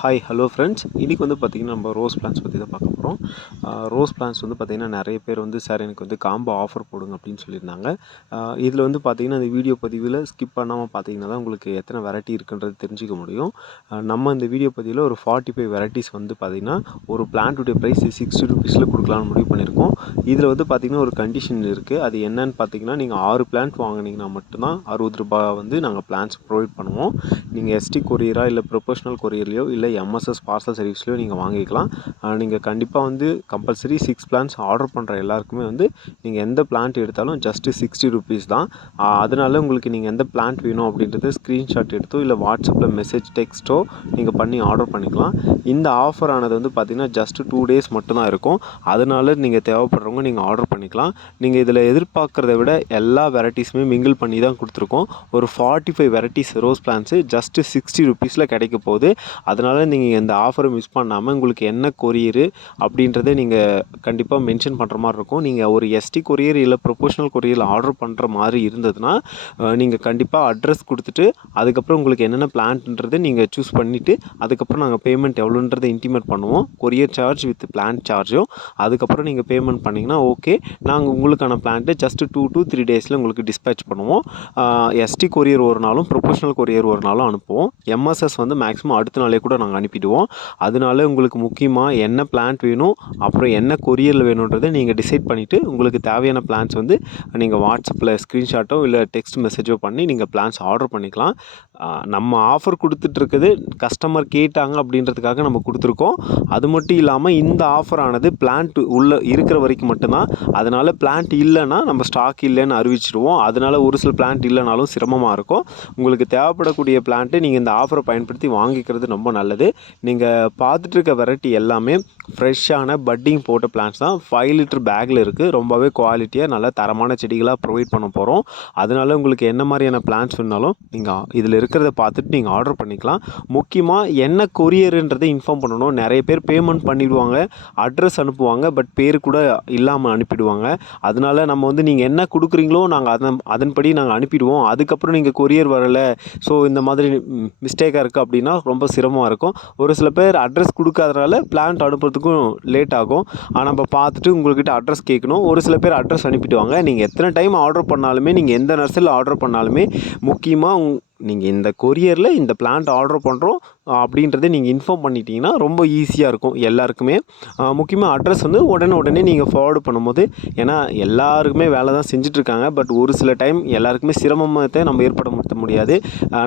Hi hello friends இன்றைக்கி வந்து பார்த்திங்கன்னா நம்ம ரோஸ் பிளான்ஸ் பற்றி தான் பார்க்க போகிறோம் ரோஸ் பிளான்ஸ் வந்து பார்த்திங்கன்னா நிறைய பேர் வந்து சார் எனக்கு வந்து காம்போ ஆஃபர் போடுங்க அப்படின்னு சொல்லியிருந்தாங்க. இதில் வந்து பார்த்திங்கன்னா இந்த வீடியோ பதிவில் ஸ்கிப் பண்ணாமல் பார்த்தீங்கன்னா தான் உங்களுக்கு எத்தனை வெரைட்டி இருக்குன்றது தெரிஞ்சிக்க முடியும். நம்ம இந்த வீடியோ பதிவில் ஒரு ஃபார்ட்டி ஃபைவ் வெரைட்டிஸ் வந்து பார்த்திங்கன்னா ஒரு பிளான்ட்டுடைய ப்ரைஸ் சிக்ஸ்டி ருபீஸில் கொடுக்கலாம்னு முடிவு பண்ணியிருக்கோம். இதில் வந்து பார்த்திங்கன்னா ஒரு கண்டிஷன் இருக்குது அது என்னன்னு பார்த்தீங்கன்னா நீங்கள் ஆறு பிளான்ட் வாங்கினீங்கன்னா மட்டும்தான் அறுபது ரூபாய் வந்து நாங்கள் பிளான்ஸ் ப்ரொவைட் பண்ணுவோம். நீங்கள் எஸ்டி கொரியரா இல்லை ப்ரொஃபஷனல் கொரியர்லையோ இல்லை எம்எஸ்எஸ் பார்சல் சர்வீஸ்லையும் நீங்கள் வாங்கிக்கலாம். நீங்கள் கண்டிப்பாக வந்து கம்பல்சரி சிக்ஸ் பிளான்ஸ் ஆர்டர் பண்ணுற எல்லாருக்குமே வந்து நீங்கள் எந்த பிளான்ட் எடுத்தாலும் ஜஸ்ட்டு சிக்ஸ்டி ருபீஸ் தான். அதனால உங்களுக்கு நீங்கள் எந்த பிளான்ட் வேணும் அப்படின்றது ஸ்க்ரீன்ஷாட் எடுத்தோ இல்லை வாட்ஸ்அப்பில் மெசேஜ் டெக்ஸ்ட்டோ நீங்கள் பண்ணி ஆர்டர் பண்ணிக்கலாம். இந்த ஆஃபர் ஆனது வந்து பார்த்திங்கன்னா ஜஸ்ட்டு டூ டேஸ் மட்டும்தான் இருக்கும். அதனால நீங்கள் தேவைப்படுறவங்க நீங்கள் ஆர்டர் பண்ணிக்கலாம். நீங்கள் இதில் எதிர்பார்க்குறத விட எல்லா வெரைட்டிஸுமே மிங்கிள் பண்ணி தான் கொடுத்துருக்கோம். ஒரு forty five varieties rose plants just sixty ருபீஸில் கிடைக்க போகுது. அதனால் நீங்கள் இந்த ஆஃபரை மிஸ் பண்ணாமல் உங்களுக்கு என்ன கொரியரு அப்படின்றத நீங்கள் கண்டிப்பாக மென்ஷன் பண்ணுற மாதிரி இருக்கும். நீங்கள் ஒரு எஸ்டி கொரியர் இல்லை ப்ரொபோஷனல் கொரியரில் ஆர்டர் பண்ணுற மாதிரி இருந்ததுன்னா நீங்கள் கண்டிப்பாக அட்ரஸ் கொடுத்துட்டு அதுக்கப்புறம் உங்களுக்கு என்னென்ன பிளான்ன்றதை நீங்கள் சூஸ் பண்ணிவிட்டு அதுக்கப்புறம் நாங்கள் பேமெண்ட் எவ்வளோன்றதை இன்டிமேட் பண்ணுவோம். கொரியர் சார்ஜ் வித் பிளான் சார்ஜும் அதுக்கப்புறம் நீங்கள் பேமெண்ட் பண்ணிங்கன்னா ஓகே நாங்கள் உங்களுக்கான plant just two two three டேஸில் உங்களுக்கு டிஸ்பேச் பண்ணுவோம். எஸ்டி கொரியர் ஒரு நாளும் ப்ரொபோஷனல் கொரியர் ஒரு நாளும் அனுப்புவோம். எம்எஸ்எஸ் வந்து மேக்ஸிமம் அடுத்த நாளே கூட நாங்கள் நாங்கள் அனுப்பிடுவோம். அதனால உங்களுக்கு முக்கியமாக என்ன பிளான்ட் வேணும் அப்புறம் என்ன கொரியரில் வேணுன்றதை நீங்கள் டிசைட் பண்ணிவிட்டு உங்களுக்கு தேவையான பிளான்ஸ் வந்து நீங்கள் வாட்ஸ்அப்பில் ஸ்க்ரீன்ஷாட்டோ இல்லை டெக்ஸ்ட் மெசேஜோ பண்ணி நீங்கள் பிளான்ஸ் ஆர்டர் பண்ணிக்கலாம். நம்ம ஆஃபர் கொடுத்துட்ருக்குது கஸ்டமர் கேட்டாங்க அப்படின்றதுக்காக நம்ம கொடுத்துருக்கோம். அது மட்டும் இல்லாமல் இந்த ஆஃபர் ஆனது பிளான்ட் உள்ளே இருக்கிற வரைக்கும் மட்டும்தான். அதனால் பிளான்ட் இல்லைன்னா நம்ம ஸ்டாக் இல்லைன்னு அறிவிச்சிடுவோம் அதனால் ஒரு சில பிளான்ட் இல்லைனாலும் சிரமமாக இருக்கும். உங்களுக்கு தேவைப்படக்கூடிய பிளான்ட்டு நீங்கள் இந்த ஆஃபரை பயன்படுத்தி வாங்கிக்கிறது ரொம்ப நல்லது. நீங்கள் பார்த்துட்ருக்க வெரைட்டி எல்லாமே ஃப்ரெஷ்ஷான பட்டிங் போட்ட பிளான்ஸ் தான். ஃபைவ் லிட்டர் பேக்கில் இருக்குது ரொம்பவே குவாலிட்டியாக நல்ல தரமான செடிகளாக ப்ரொவைட் பண்ண போகிறோம் அதனால உங்களுக்கு என்ன மாதிரியான பிளான்ஸ் வேணாலும் நீங்கள் இதில் இருக்கிறத பார்த்துட்டு நீங்கள் ஆர்டர் பண்ணிக்கலாம். முக்கியமாக என்ன கொரியருன்றதை இன்ஃபார்ம் பண்ணணும். நிறைய பேர் பேமெண்ட் பண்ணிடுவாங்க அட்ரஸ் அனுப்புவாங்க பட் பேர் கூட இல்லாமல் அனுப்பிடுவாங்க. அதனால நம்ம வந்து நீங்கள் என்ன கொடுக்குறீங்களோ நாங்கள் அதன் அதன்படி நாங்கள் அனுப்பிடுவோம். அதுக்கப்புறம் நீங்கள் கொரியர் வரலை ஸோ இந்த மாதிரி மிஸ்டேக்காக இருக்குது அப்படின்னா ரொம்ப சிரமமாக இருக்கும். ஒரு சில பேர் அட்ரஸ் கொடுக்காதனால பிளான்ட் அனுப்புறதுக்கும் லேட் ஆகும். ஆனால் நம்ம பார்த்துட்டு உங்கள்கிட்ட அட்ரஸ் கேட்கணும். ஒரு சில பேர் அட்ரஸ் அனுப்பிடுவாங்க. நீங்கள் எத்தனை டைம் ஆர்டர் பண்ணாலுமே நீங்கள் எந்த நர்சரியில் ஆர்டர் பண்ணாலுமே முக்கியமாக நீங்கள் இந்த கொரியரில் இந்த பிளான்ட் ஆர்டர் பண்ணுறோம் அப்படின்றத நீங்கள் இன்ஃபார்ம் பண்ணிட்டீங்கன்னா ரொம்ப ஈஸியாக இருக்கும் எல்லாருக்குமே. முக்கியமாக அட்ரஸ் வந்து உடனே உடனே நீங்கள் ஃபார்வர்டு பண்ணும்போது ஏன்னா எல்லாருக்குமே வேலை தான் செஞ்சிட்ருக்காங்க. பட் ஒரு சில டைம் எல்லாருக்குமே சிரமத்தை நம்ம ஏற்படுத்த முடியாது.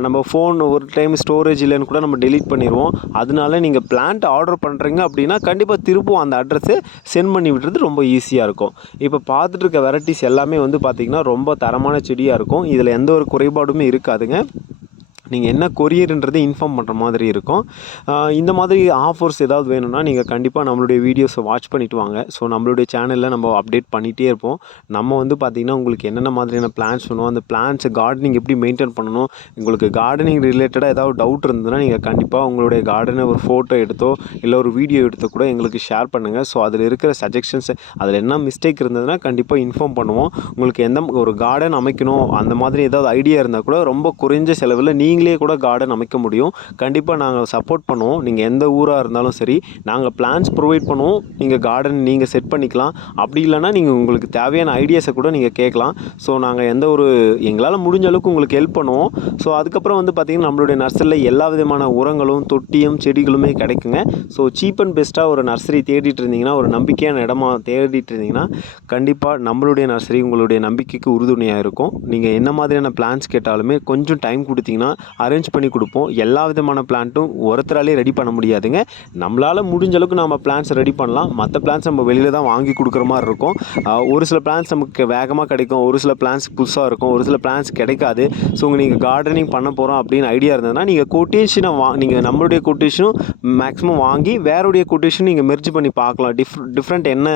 நம்ம ஃபோன் ஒரு டைம் ஸ்டோரேஜ் இல்லைன்னு கூட நம்ம டெலீட் பண்ணிடுவோம் அதனால நீங்கள் பிளான்ட் ஆர்டர் பண்ணுறீங்க அப்படின்னா கண்டிப்பாக திருப்பும் அந்த அட்ரஸை சென்ட் பண்ணி விடுறது ரொம்ப ஈஸியாக இருக்கும். இப்போ பார்த்துட்டு இருக்க வெரைட்டிஸ் எல்லாமே வந்து பார்த்திங்கன்னா ரொம்ப தரமான செடியாக இருக்கும். இதில் எந்த ஒரு குறைபாடுமே இருக்காதுங்க. நீங்கள் என்ன கொரியருன்றதை இன்ஃபார்ம் பண்ணுற மாதிரி இருக்கும். இந்த மாதிரி ஆஃபர்ஸ் ஏதாவது வேணும்னா நீங்கள் கண்டிப்பாக நம்மளுடைய வீடியோஸை வாட்ச் பண்ணிட்டு வாங்க. ஸோ நம்மளுடைய சேனலில் நம்ம அப்டேட் பண்ணிகிட்டே இருப்போம். நம்ம வந்து பார்த்திங்கன்னா உங்களுக்கு என்னென்ன மாதிரியான பிளான்ஸ் வேணும் அந்த பிளான்ஸை கார்டனிங் எப்படி மெயின்டைன் பண்ணணும் உங்களுக்கு கார்டனிங் ரிலேட்டடாக ஏதாவது டவுட் இருந்ததுன்னா நீங்கள் கண்டிப்பாக உங்களுடைய கார்டனை ஒரு ஃபோட்டோ எடுத்தோ இல்லை ஒரு வீடியோ எடுத்தோ கூட எங்களுக்கு ஷேர் பண்ணுங்கள் ஸோ அதில் இருக்கிற சஜஷன்ஸ் அதில் என்ன மிஸ்டேக் இருந்ததுன்னா கண்டிப்பாக இன்ஃபார்ம் பண்ணுவோம். உங்களுக்கு எந்த ஒரு கார்டன் அமைக்கணும் அந்த மாதிரி ஏதாவது ஐடியா இருந்தால் கூட ரொம்ப குறைஞ்ச செலவில் நீங்கள் கூட கார்டன் அமைக்க முடியும். கண்டிப்பாக நாங்கள் சப்போர்ட் பண்ணுவோம். நீங்கள் எந்த ஊராக இருந்தாலும் சரி நாங்கள் பிளான்ஸ் ப்ரொவைட் பண்ணுவோம். நீங்கள் கார்டன் நீங்கள் செட் பண்ணிக்கலாம். அப்படி இல்லைன்னா நீங்கள் உங்களுக்கு தேவையான ஐடியாஸை கூட நீங்கள் கேட்கலாம். ஸோ நாங்கள் எந்த ஒரு எங்களால் முடிஞ்ச அளவுக்கு உங்களுக்கு ஹெல்ப் பண்ணுவோம். ஸோ அதுக்கப்புறம் வந்து பார்த்திங்கன்னா நம்மளுடைய நர்சரியில் எல்லா விதமான உரங்களும் தொட்டியும் செடிகளுமே கிடைக்குங்க. ஸோ சீப் அண்ட் பெஸ்ட்டாக ஒரு நர்சரி தேடிட்டு இருந்தீங்கன்னா ஒரு நம்பிக்கையான இடமா தேடிட்டு இருந்தீங்கன்னா கண்டிப்பாக நம்மளுடைய நர்சரி உங்களுடைய நம்பிக்கைக்கு உறுதுணையாக இருக்கும். நீங்கள் என்ன மாதிரியான பிளான்ஸ் கேட்டாலுமே கொஞ்சம் டைம் கொடுத்தீங்கன்னா அரேஞ்ச் பண்ணி கொடுப்போம். எல்லா விதமான பிளான்ட்டும் ஒருத்தராலே ரெடி பண்ண முடியாதுங்க. நம்மளால் முடிஞ்ச அளவுக்கு நம்ம பிளான்ஸ் ரெடி பண்ணலாம். மற்ற பிளான்ஸ் நம்ம வெளியில் தான் வாங்கி கொடுக்குற மாதிரி இருக்கும். ஒரு சில பிளான்ஸ் நமக்கு வேகமாக கிடைக்கும். ஒரு சில பிளான்ஸ் புதுசாக இருக்கும். ஒரு சில பிளான்ஸ் கிடைக்காது. ஸோ நீங்கள் கார்டனிங் பண்ண போகிறோம் அப்படின்னு ஐடியா இருந்ததுன்னா நீங்கள் கொட்டேஷனை வா நீங்கள் நம்மளுடைய கொட்டேஷனும் மேக்ஸிமம் வாங்கி வேறுடைய கொட்டேஷன் நீங்கள் மெர்ஜ் பண்ணி பார்க்கலாம். டிஃப் டிஃப்ரெண்ட் என்ன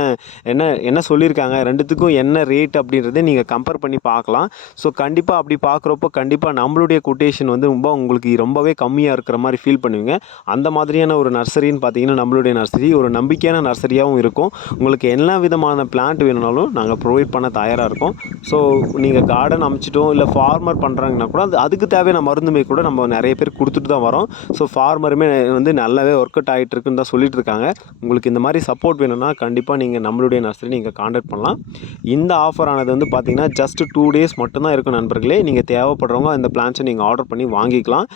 என்ன என்ன சொல்லியிருக்காங்க ரெண்டுத்துக்கும் என்ன ரேட் அப்படின்றத நீங்கள் கம்பேர் பண்ணி பார்க்கலாம். ஸோ கண்டிப்பாக அப்படி பார்க்குறப்போ கண்டிப்பாக நம்மளுடைய கொட்டேஷன் வந்து வந்து ரொம்ப உங்களுக்கு ரொம்பவே கம்மியாக இருக்கிற மாதிரி ஃபீல் பண்ணுவீங்க. அந்த மாதிரியான ஒரு நர்சரின்னு பார்த்தீங்கன்னா நம்மளுடைய நர்சரி ஒரு நம்பிக்கையான நர்சரியாகவும் இருக்கும். உங்களுக்கு எல்லா விதமான பிளான்ட் வேணும்னாலும் நாங்கள் ப்ரொவைட் பண்ண தயாராக இருக்கோம். ஸோ நீங்கள் கார்டன் அமைச்சிட்டோம் இல்லை ஃபார்மர் பண்ணுறாங்கன்னா கூட அது அதுக்கு தேவையான மருந்துமே கூட நம்ம நிறைய பேர் கொடுத்துட்டு தான் வரோம். ஸோ ஃபார்மருமே வந்து நல்லாவே ஒர்க் அவுட் ஆகிட்டு இருக்குன்னு தான் சொல்லிட்டு இருக்காங்க. உங்களுக்கு இந்த மாதிரி சப்போர்ட் வேணும்னா கண்டிப்பாக நீங்கள் நம்மளுடைய நர்சரி நீங்கள் காண்டாக்ட் பண்ணலாம். இந்த ஆஃபர் ஆனது வந்து பார்த்தீங்கன்னா ஜஸ்ட் டூ டேஸ் மட்டும்தான் இருக்கும் நண்பர்களே. நீங்கள் தேவைப்படுறவங்க இந்த பிளான்ஸை நீங்கள் ஆர்டர் பண்ணி வாங்கிக்கலாம்.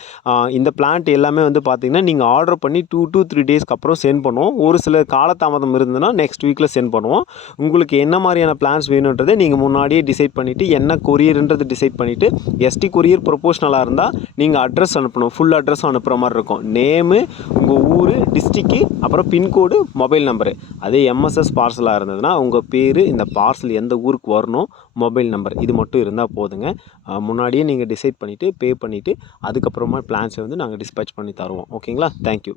இந்த பிளான்ட் எல்லாமே வந்து பார்த்தீங்கன்னா நீங்கள் ஆர்டர் பண்ணி டூ டூ த்ரீ டேஸ்க்கு அப்புறம் சென்ட் பண்ணுவோம். ஒரு சில காலதாமதம் இருந்ததுன்னா நெக்ஸ்ட் வீக்கில் சென்ட் பண்ணுவோம். உங்களுக்கு என்ன மாதிரியான பிளான்ஸ் வேணுன்றதை நீங்கள் முன்னாடியே டிசைட் பண்ணிவிட்டு என்ன கொரியர்ன்றது டிசைட் பண்ணிவிட்டு எஸ்டி கொரியர் ப்ரொபோஷனலாக இருந்தால் நீங்கள் அட்ரஸ் அனுப்பணும். ஃபுல் அட்ரஸும் அனுப்புகிற மாதிரி இருக்கும். நேமு உங்கள் ஊர் டிஸ்ட்ரிக்கு அப்புறம் பின்கோடு மொபைல் நம்பரு அதே எம்எஸ்எஸ் பார்சலாக இருந்ததுன்னா உங்கள் பேர் இந்த பார்சல் எந்த ஊருக்கு வரணும் மொபைல் நம்பர் இது மட்டும் இருந்தால் போதுங்க. முன்னாடியே நீங்கள் டிசைட் பண்ணிவிட்டு பே பண்ணிவிட்டு அதுக்கப்புறமா பிளான்ஸை வந்து நாங்கள் டிஸ்பேச் பண்ணி தருவோம். ஓகேங்களா தேங்க்யூ